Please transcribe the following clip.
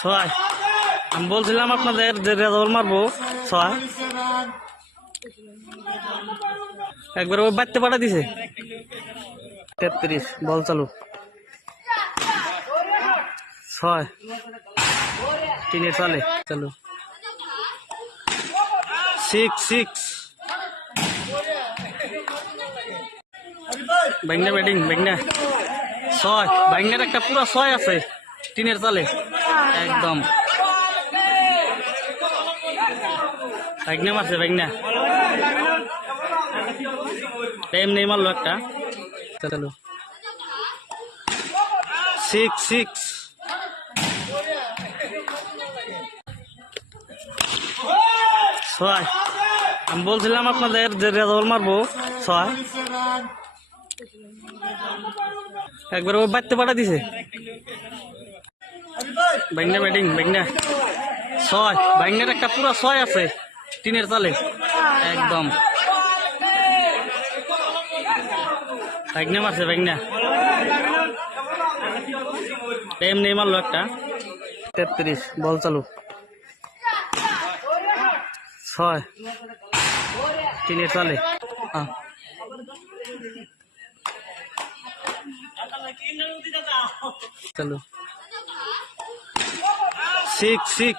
ছয়। আমি বলছিলাম আপনাদের যে রেজাল্ট মারবো ছয়, একবার ওই বাড়তে পাঠা দিছে। 33 বল চালু। ছয়, তিনে চলে চালু। 6 বাইঙ্গা ব্যাটিং বাইঙ্গা। ছয় বাইঙ্গার একটা পুরো ছয় আছে, তিনের চালে একদম। বাইঙ্গা মারছে বাইঙ্গা, এমনি মারলো একটা চালু। 6 ছয়। আমি বলছিলাম আপনাদের যে রেজাল্ট মারবো ছয়, একবার ওই বাড়তে পাঠা দিছে। বাইঙ্গা ব্যাটিং বাইঙ্গা। ছয় বাইঙ্গার একটা পুরো ছয় আছে, তিনের চালে একদম। বাইঙ্গা মারছে বাইঙ্গা, এমনি মারলো একটা। 33 বল চালু। ছয়, তিনের চালে চালু। 6